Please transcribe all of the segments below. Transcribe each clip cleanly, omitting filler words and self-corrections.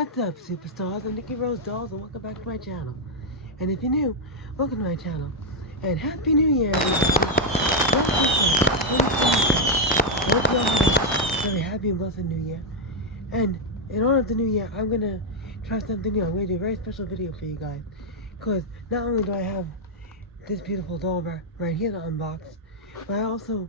What's up, superstars? I'm Nikki Rose Dolls, and welcome back to my channel. And if you're new, welcome to my channel. And Happy New Year, everybody. I hope you all have a very happy and blessed New Year. And in honor of the New Year, I'm going to try something new. I'm going to do a very special video for you guys. Because not only do I have this beautiful doll right here to unbox, but I also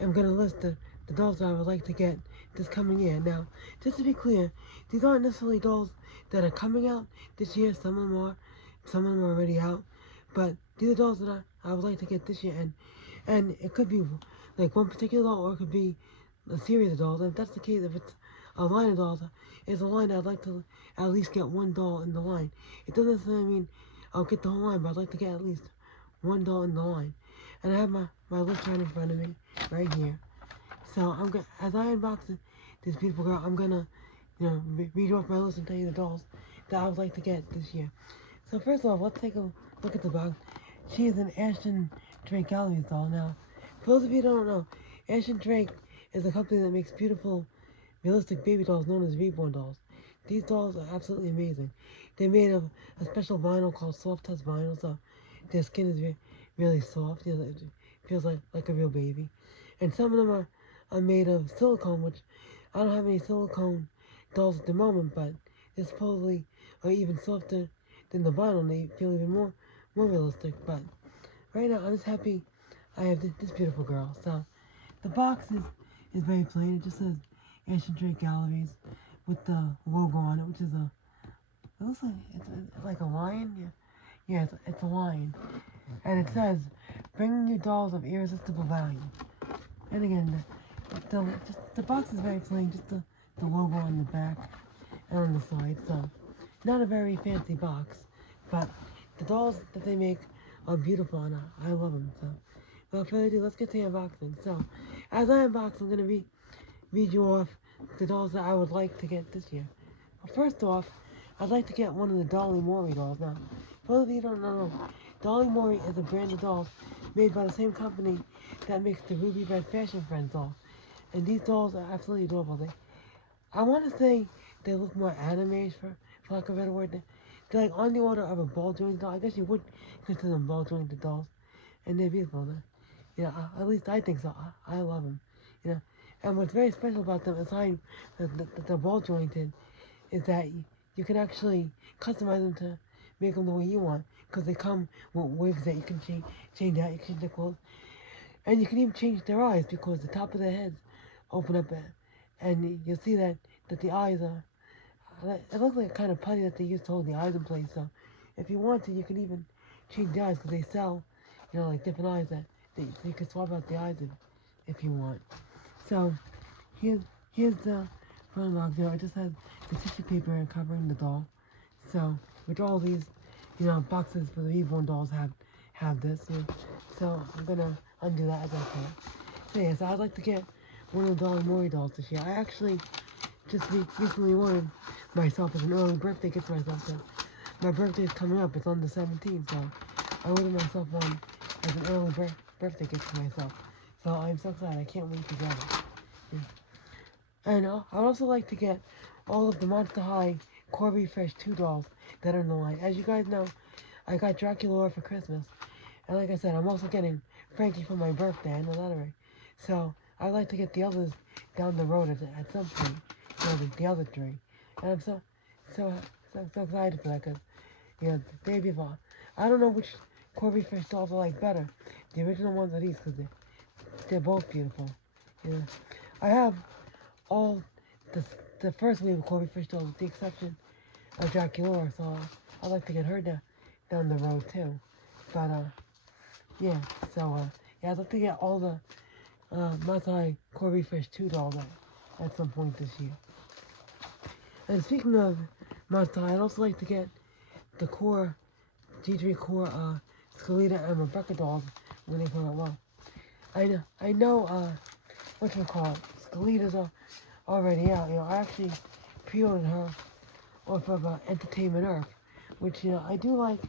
am going to list the dolls that I would like to get this coming year. Now, just to be clear, these aren't necessarily dolls that are coming out this year. Some of them are already out. But these are dolls that I would like to get this year. And it could be like one particular doll, or it could be a series of dolls. And if that's the case, if it's a line of dolls, it's a line that I'd like to at least get one doll in the line. It doesn't necessarily mean I'll get the whole line, but I'd like to get at least one doll in the line. And I have my list right in front of me, right here. So as I unbox this beautiful girl, I'm gonna, read off my list and tell you the dolls that I would like to get this year. So first off, let's take a look at the box. She is an Ashton Drake Galleries doll. Now, for those of you who don't know, Ashton Drake is a company that makes beautiful, realistic baby dolls known as reborn dolls. These dolls are absolutely amazing. They're made of a special vinyl called soft touch vinyl, so their skin is really soft. It feels like a real baby. And some of them are made of silicone, which I don't have any silicone dolls at the moment, but they supposedly are even softer than the vinyl, and they feel even more realistic. But right now, I'm just happy I have this beautiful girl. So the box is very plain. It just says Ashton Drake Galleries with the logo on it, which is it looks like it's like a lion. Yeah, it's a lion. And it says, bringing you dolls of irresistible value. And again, the box is very plain, just the logo on the back and on the side. So, not a very fancy box, but the dolls that they make are beautiful, and I love them. So, without further ado, let's get to the unboxing. So, as I unbox, I'm going to read you off the dolls that I would like to get this year. Well, first off, I'd like to get one of the Dolly Mori dolls. Now, for those of you who don't know, Dolly Mori is a brand of dolls made by the same company that makes the Ruby Red Fashion Friends doll. And these dolls are absolutely adorable. I want to say they look more anime for lack of a better word. They're like on the order of a ball jointed doll. I guess you would consider them ball jointed dolls. And they're beautiful. At least I think so. I love them. And what's very special about them, aside that they're ball jointed, is that you can actually customize them to make them the way you want, because they come with wigs that you can change out, you can change their clothes, and you can even change their eyes, because the top of their heads open up, and you'll see that the eyes are, it looks like a kind of putty that they use to hold the eyes in place. So if you want to, you can even change the eyes, because they sell, like different eyes so you can swap out the eyes if you want. So here's the front box. It just has the tissue paper covering the doll. So which all these boxes for the reborn dolls have this. So I'm gonna undo that as I can. So yeah, so I'd like to get one of the Dolly Mori dolls this year. I actually just recently ordered myself as an early birthday gift for myself. So my birthday is coming up. It's on the 17th, so I ordered myself one as an early birthday gift for myself. So I'm so excited. I can't wait to get it. Yeah. And I'd also like to get all of the Monster High Corby Fresh 2 dolls that are in the line. As you guys know, I got Dracula for Christmas. And like I said, I'm also getting Frankie for my birthday. I know that already. So I'd like to get the others down the road at some point. The other three. And I'm so excited for that, because, they're beautiful. I don't know which Corby Fresh dolls I like better. The original ones or these, because they're both beautiful. I have all the first wave of Corby Fresh dolls, with the exception of Dracula, so I'd like to get her down the road too. But yeah, so I'd like to get all the Monster Corby Fresh 2 dolls at some point this year. And speaking of Monster High, I'd also like to get the G3 Core Skeleta and Rebecca dolls when they come out. Well, I know whatchamacallit, Skeleta's are already out. I actually pre-ordered her off of Entertainment Earth, which, I do like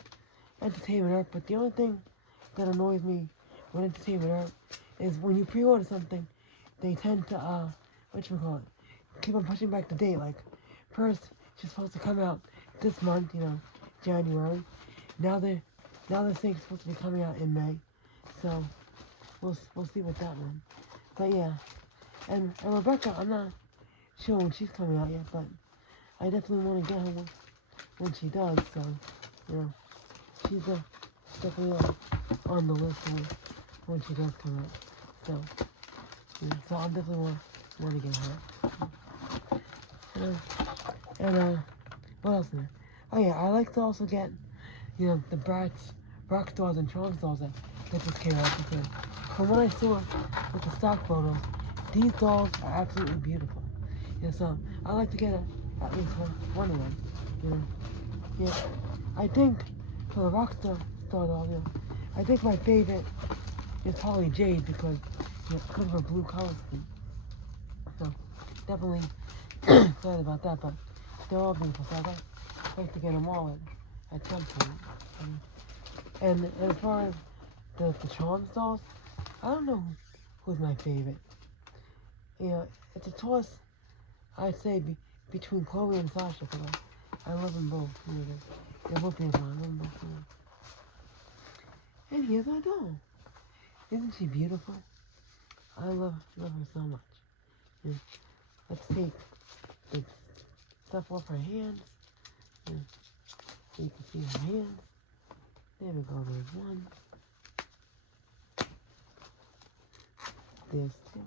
Entertainment Earth, but the only thing that annoys me with Entertainment Earth is when you pre-order something, they tend to, keep on pushing back the date. Like, first, she's supposed to come out this month, January. Now they're saying it's supposed to be coming out in May. So we'll see with that one. But yeah, and Rebecca, I'm not sure when she's coming out yet, but I definitely want to get her when she does. So she's definitely on the list when she does come out. So so I definitely want to get her. And what else? Oh yeah, I like to also get the Brock dolls and Tron dolls that just came out because from what I saw with the stock photos, these dolls are absolutely beautiful. So I like to get at least one of them. Yeah, I think for the Rockstar doll, I think my favorite is probably Jade because of her blue color scheme. So definitely excited about that, but they're all beautiful. So I like to get them all at some point. And as far as the Charms dolls, I don't know who's my favorite. It's a toss, I'd say, between Chloe and Sasha, because I love them both. They're both beautiful. I love them both. And here's our doll. Isn't she beautiful? I love her so much. Let's take the stuff off her hands. So you can see her hands. There we go, there's one. There's two.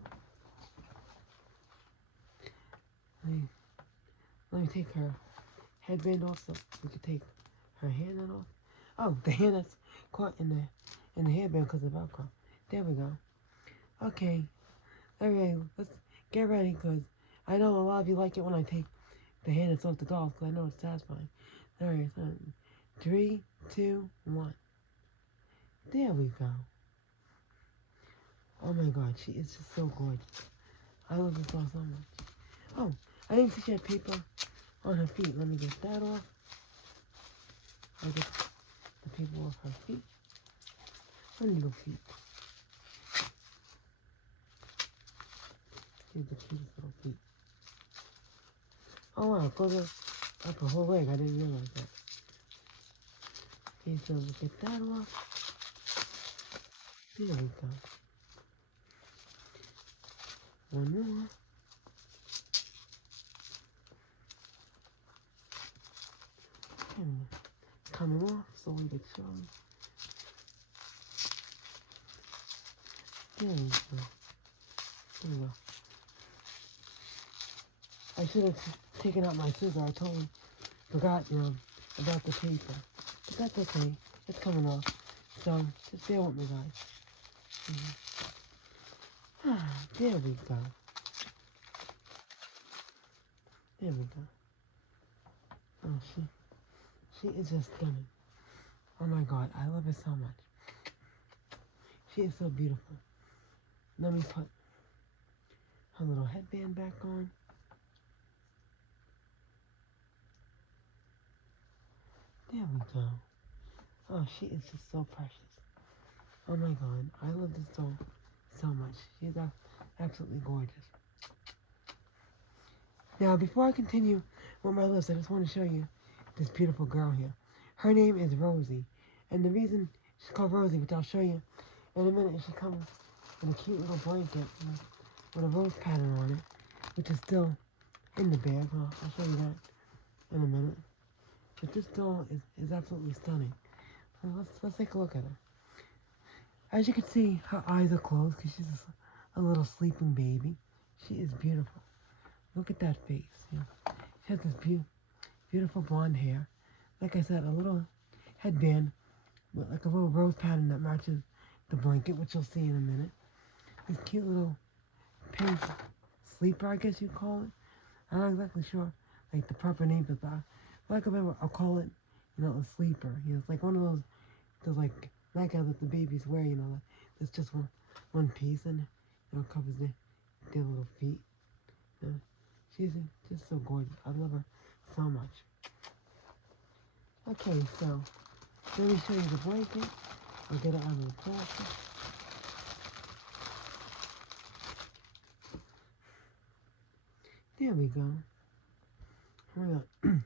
Let me take her headband off so we can take her hand off. Oh, the hand that's caught in the headband because of Velcro. There we go. Okay. Alright, let's get ready because I know a lot of you like it when I take the hand that's off the dolls because I know it's satisfying. Alright, so 3, 2, 1. There we go. Oh my god, she is just so gorgeous. I love this doll so much. Oh, I didn't see she had paper on her feet. Let me get that off. I'll get the paper off her feet. Her little feet. Here's the cutest little feet. Oh wow, it goes up her whole leg. I didn't realize that. Okay, so we'll get that off. There we go. One more. And coming off so we can show you. There we go. There we go. I should have taken out my scissors. I totally forgot, about the paper. But that's okay. It's coming off. So just bear with me, guys. There we go. There we go. Oh, she is just stunning. Oh my god, I love her so much. She is so beautiful. Let me put her little headband back on. There we go. Oh, she is just so precious. Oh my god, I love this doll so much. She's absolutely gorgeous. Now, before I continue with my list, I just want to show you this beautiful girl here. Her name is Rosie. And the reason she's called Rosie, which I'll show you in a minute, is she comes in a cute little blanket with a rose pattern on it, which is still in the bag. I'll show you that in a minute. But this doll is absolutely stunning. So let's take a look at her. As you can see, her eyes are closed because she's a little sleeping baby. She is beautiful. Look at that face. She has this beautiful blonde hair. Like I said, a little headband with like a little rose pattern that matches the blanket, which you'll see in a minute. This cute little pink sleeper, I guess you'd call it. I'm not exactly sure, like the proper name for that. But I'll call it, a sleeper. It's like one of those like nightgowns that the babies wear. Like it's just one piece and covers their little feet. She's just so gorgeous. I love her so much. Okay, so let me show you the blanket. I'll get it out of the plastic. There we go. Oh my god.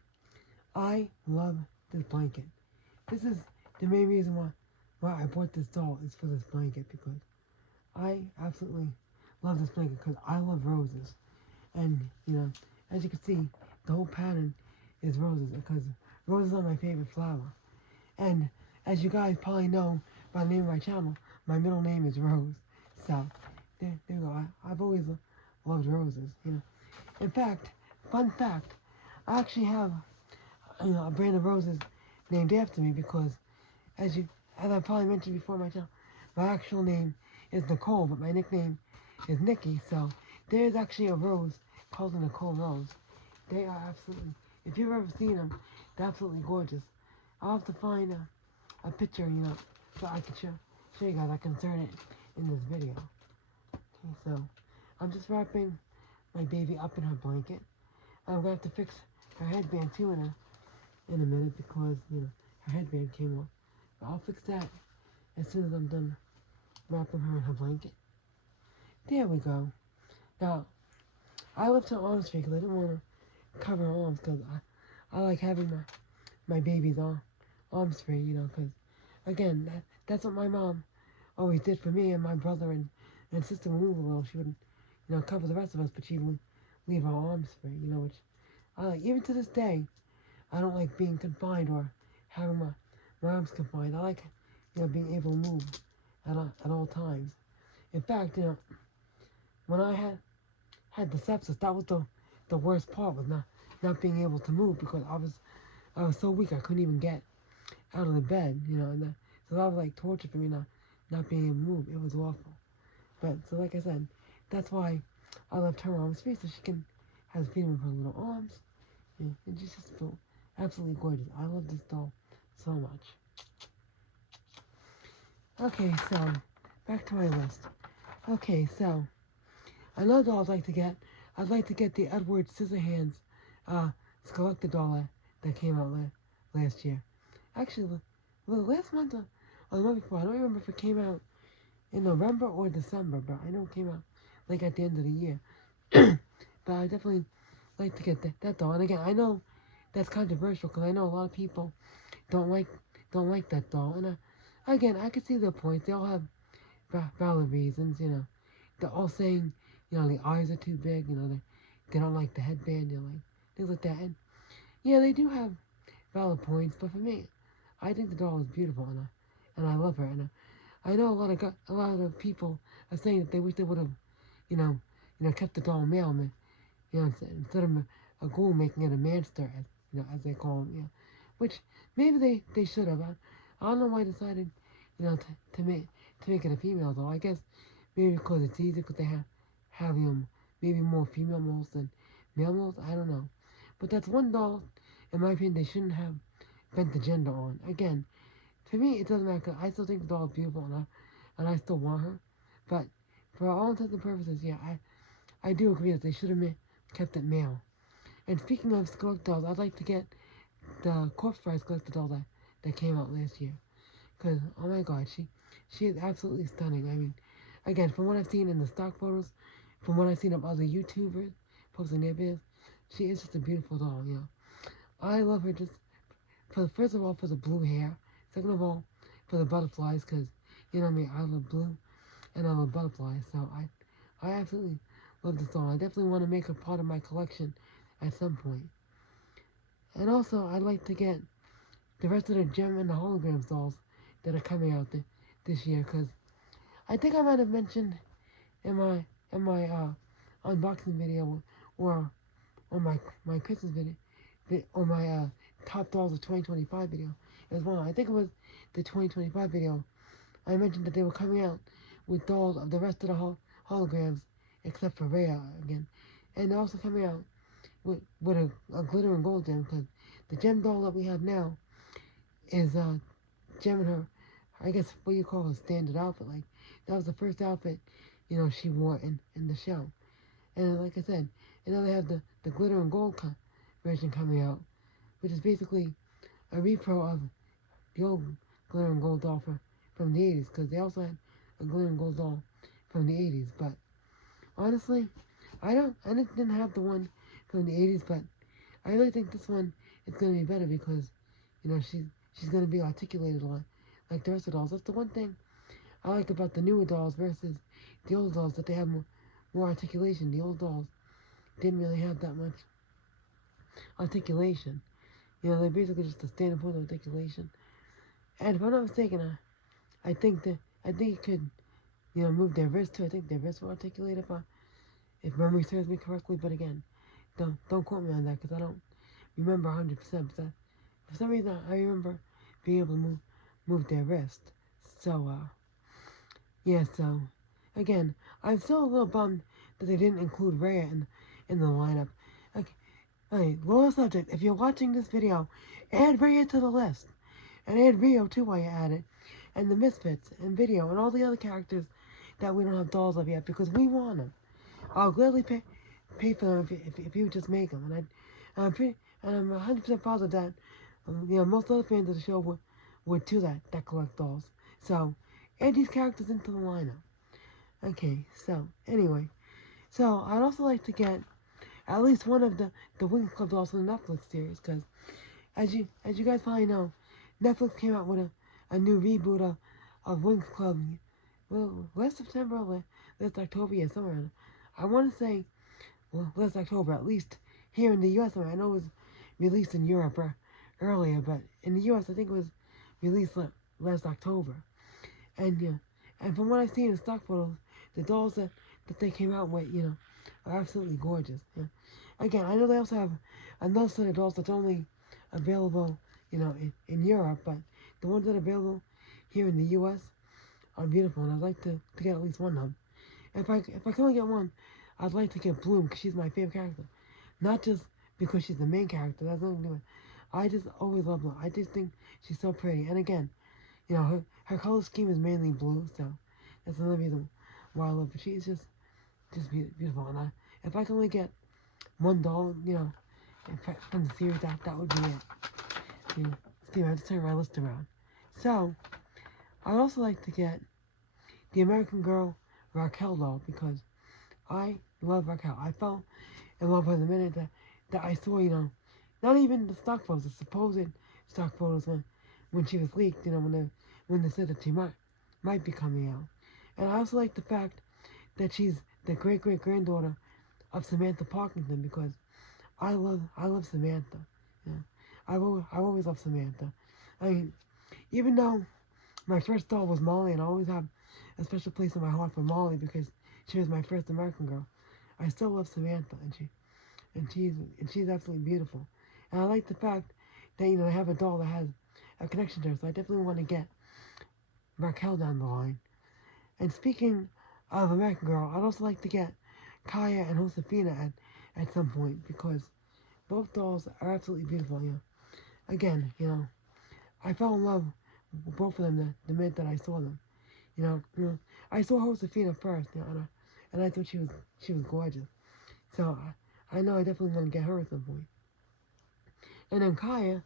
I love this blanket. This is the main reason why I bought this doll is for this blanket because I absolutely love this blanket because I love roses. And, you know, as you can see, the whole pattern is roses because roses are my favorite flower. And as you guys probably know by the name of my channel, my middle name is Rose. So, there you go. I've always loved roses, you know. In fact, fun fact, I actually have, a brand of roses named after me because as I probably mentioned before in my channel, my actual name is Nicole, but my nickname is Nikki. So there is actually a rose called the Nicole Rose. They are absolutely, if you've ever seen them, they're absolutely gorgeous. I'll have to find a picture, so I can show you guys. I can insert it in this video. Okay, so I'm just wrapping my baby up in her blanket. I'm gonna have to fix her headband too in a minute because her headband came off. But I'll fix that as soon as I'm done wrapping her in her blanket. There we go. Now I left her arms free because I didn't want to cover her arms because I like having my baby's arms free, because again that's what my mom always did for me and my brother and sister when we were little. She would cover the rest of us, but she would leave our arms free, which I like. Even to this day, I don't like being confined or having my arms confined. I like, being able to move at all times. In fact, when I had the sepsis, that was the worst part was not being able to move because I was so weak I couldn't even get out of the bed, and so that was like torture for me not being able to move. It was awful. But so like I said, that's why I left her arms free so she can have freedom of her little arms. Yeah, and she's just feel absolutely gorgeous. I love this doll so much. Okay, so back to my list. Okay, so another doll I'd like to get. I'd like to get the Edward Scissorhands Skeleton doll that came out last year. Actually, last month or the month before. I don't remember if it came out in November or December, but I know it came out like at the end of the year. But I definitely like to get that doll. And again, I know that's controversial because I know a lot of people don't like that doll. And again, I can see their points. They all have valid reasons. They're all saying the eyes are too big. They don't like the headband. Like things like that. And yeah, they do have valid points. But for me, I think the doll is beautiful and I love her. And I know a lot of people are saying that they wish they would have kept the doll male. Instead of a ghoul, making it a manster, as they call him, which maybe they should have. I don't know why I decided, to make it a female though. I guess maybe because it's easy because they have maybe more female moles than male moles. I don't know, but that's one doll, in my opinion, they shouldn't have bent the gender on. Again, for me, it doesn't matter. I still think the doll is beautiful, and I still want her, but for all intents and purposes, yeah, I do agree that they should have kept it male. And speaking of skeleton dolls, I'd like to get the corpse bride skeleton doll that came out last year. Because, oh my god, she is absolutely stunning. I mean, again, from what I've seen in the stock photos, from what I've seen of other YouTubers posting their videos, she is just a beautiful doll, I love her just, first of all, for the blue hair. Second of all, for the butterflies, because, you know me, I love blue and I love butterflies. So I absolutely love this doll. I definitely want to make her part of my collection at some point. And also, I'd like to get the rest of the gem and the holograms dolls that are coming out this year, because I think I might have mentioned in my unboxing video or on my Christmas video, or my top dolls of 2025 video as well. I think it was the 2025 video. I mentioned that they were coming out with dolls of the rest of the holograms except for Rhea again, and they're also coming out with a glitter and gold gem, because the gem doll that we have now is gem in her, I guess what you call a standard outfit. Like that was the first outfit she wore in the show. And like I said, and now they have the glitter and gold version coming out, which is basically a repro of the old glitter and gold doll from the 80s, because they also had a glitter and gold doll from the 80s. But honestly, I didn't have the one from the 80s, but I really think this one is gonna be better because, she's gonna be articulated a lot, like the rest of the dolls. That's the one thing I like about the newer dolls versus the old dolls, that they have more articulation. The old dolls didn't really have that much articulation. They're basically just a standard point of articulation. And if I'm not mistaken, I think it could, move their wrist too. I think their wrists were articulated if memory serves me correctly. But again, don't quote me on that because I don't remember 100%. But for some reason, I remember being able to move their wrist. So yeah. So again, I'm still a little bummed that they didn't include Rhea in the lineup. Okay, hey, loyal subject, if you're watching this video, add Rhea to the list. And add Rio too while you're at it. And the Misfits, and Video, and all the other characters that we don't have dolls of yet because we want them. I'll gladly pay for them if you would just make them. And I'm 100% positive that most other fans of the show would too that collect dolls. So add these characters into the lineup. Okay, so anyway. So I'd also like to get at least one of the Wings Club dolls from the Netflix series because as you guys probably know, Netflix came out with a new reboot of Wings Club. Well, last September or last October, yeah, somewhere. I want to say, well, last October, at least here in the U.S. I know it was released in Europe earlier, but in the U.S. I think it was released last October. And yeah, and from what I've seen in stock photos, the dolls that they came out with, are absolutely gorgeous. Yeah. Again, I know they also have another set of dolls that's only available, in Europe, but the ones that are available here in the U.S. are beautiful, and I'd like to get at least one of them. If I can only get one, I'd like to get Bloom because she's my favorite character, not just because she's the main character. That's nothing to do with it. I just always love Bloom. I just think she's so pretty, and again, her color scheme is mainly blue, so that's another reason why I love her. She's just beautiful, and if I can only get one doll, from the series, that would be it. Steve, I have to turn my list around. So, I'd also like to get the American Girl Raquel doll because I love Raquel. I fell in love with her the minute that I saw, not even the stock photos, the supposed stock photos when she was leaked, when they said that she might be coming out. And I also like the fact that she's the great-great-granddaughter of Samantha Parkington because I love Samantha. Yeah. I've always loved Samantha. I mean, even though my first doll was Molly, and I always have a special place in my heart for Molly because she was my first American Girl, I still love Samantha, and she's absolutely beautiful. And I like the fact that I have a doll that has a connection to her, so I definitely want to get Raquel down the line. And speaking of American Girl, I'd also like to get Kaya and Josefina at some point because both dolls are absolutely beautiful. Again, I fell in love with both of them the minute that I saw them. I saw Josefina first, and I thought she was gorgeous. So I know I definitely want to get her at some point. And then Kaya,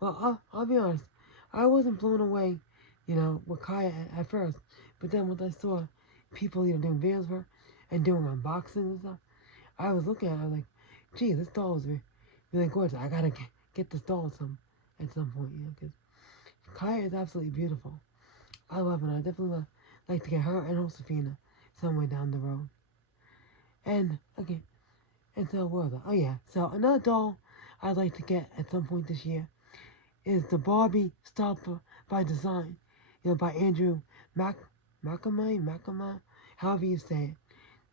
well, I'll be honest, I wasn't blown away, with Kaya at first. But then when I saw people, doing videos of her and doing unboxings and stuff, I was looking at her like, gee, this doll is really gorgeous. I gotta get this doll at some point, because Kaya is absolutely beautiful. I love her. I definitely like to get her and Josefina somewhere down the road. And okay, and so what was it? Oh yeah, so another doll I'd like to get at some point this year is the Barbie Stop by Design, by Andrew Macama, however you say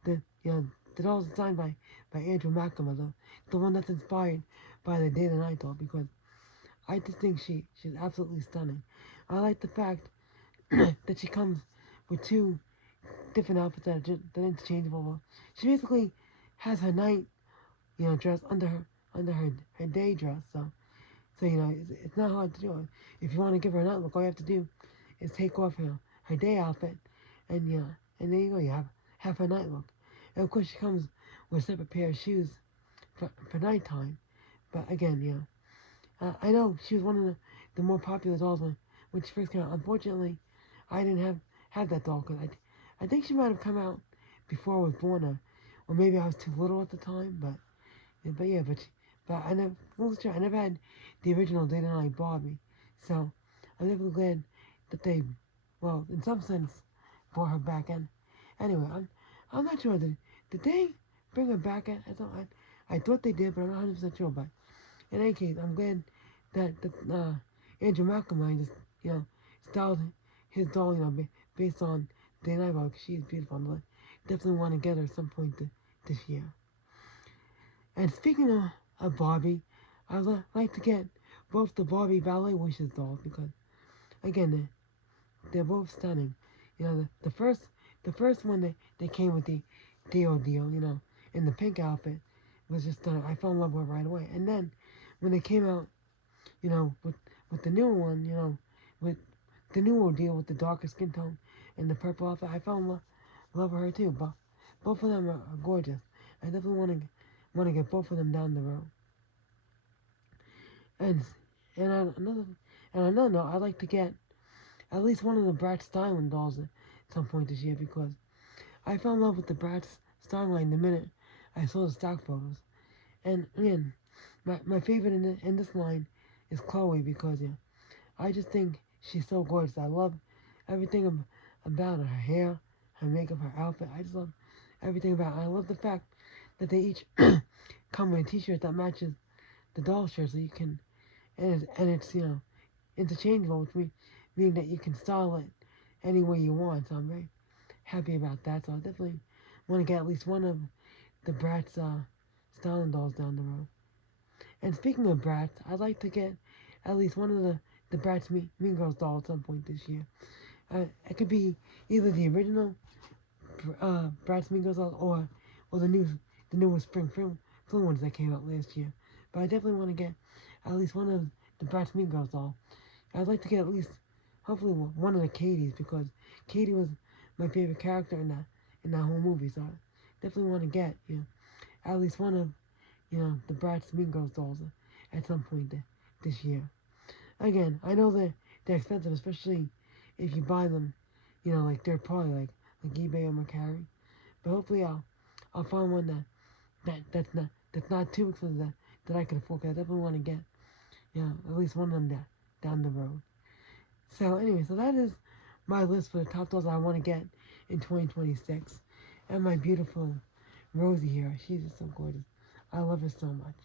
it. The doll is designed by Andrew Macama, the one that's inspired by the Day to Night doll, because I just think she's absolutely stunning. I like the fact that she comes with two different outfits that are interchangeable. She basically has her night, dress under her day dress. So it's not hard to do. If you want to give her a night look, all you have to do is take off her day outfit, and and there you go. You have her night look. And of course, she comes with a separate pair of shoes for nighttime. But again, I know she was one of the more popular dolls when she first came out. Unfortunately, I didn't have that doll because I think she might have come out before I was born, or maybe I was too little at the time. But But I never had the original Day Night Barbie. So I'm definitely glad that they, well, in some sense, brought her back in. Anyway, I'm not sure. Did they bring her back in? I thought they did, but I'm not 100% sure. But in any case, I'm glad that Andrew McElroy just, styled his doll, based on Day Night Barbie, because she's beautiful. Definitely want to get her at some point this year. And speaking of Barbie, I'd like to get both the Barbie Ballet Wishes dolls because, again, they're both stunning. The first one that came with the deal, in the pink outfit was just stunning. I fell in love with her right away. And then when they came out, with the new one, with the new ordeal with the darker skin tone and the purple outfit, I fell in love with her too. But both of them are gorgeous. I definitely want to get both of them down the road. And and on another note, I'd like to get at least one of the Bratz styling dolls at some point this year because I fell in love with the Bratz styling line the minute I saw the stock photos. And again, my favorite in this line is Chloe because I just think she's so gorgeous. I love everything about her hair, her makeup, her outfit. I just love everything about her. I love the fact that they each come with a t-shirt that matches the doll shirt so you can, and it's interchangeable, meaning that you can style it any way you want. So I'm very happy about that. So I definitely want to get at least one of the Bratz styling dolls down the road. And speaking of Bratz, I'd like to get at least one of the Bratz Mean Girls doll at some point this year. It could be either the original Bratz Mean Girls doll or the newest film ones that came out last year. But I definitely want to get at least one of the Bratz Mean Girls doll. I'd like to get at least hopefully one of the Katie's because Katie was my favorite character in that whole movie. So I definitely want to get at least one of the Bratz Mean Girls dolls at some point this year. Again, I know they're expensive, especially if you buy them, like third party, like eBay or Mercari. But hopefully I'll find one that's not too expensive that I can afford. 'Cause I definitely want to get at least one of them down the road. So anyway, so that is my list for the top dolls I want to get in 2026, and my beautiful Rosie here. She's just so gorgeous. I love her so much.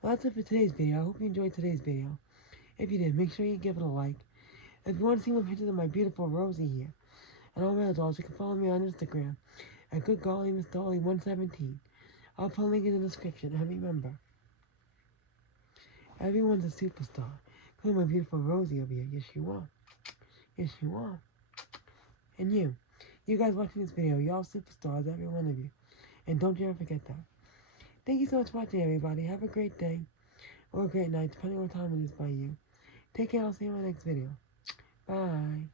Well, that's it for today's video. I hope you enjoyed today's video. If you did, make sure you give it a like. If you want to see more pictures of my beautiful Rosie here and all my other dolls, you can follow me on Instagram at GoodGollyMissDolly117. I'll put a link in the description. And remember, everyone's a superstar. Including my beautiful Rosie over here. Yes, you are. Yes, you are. And you guys watching this video, y'all superstars, every one of you. And don't you ever forget that. Thank you so much for watching, everybody. Have a great day or a great night, depending on what time it is by you. Take care. I'll see you in my next video. Bye.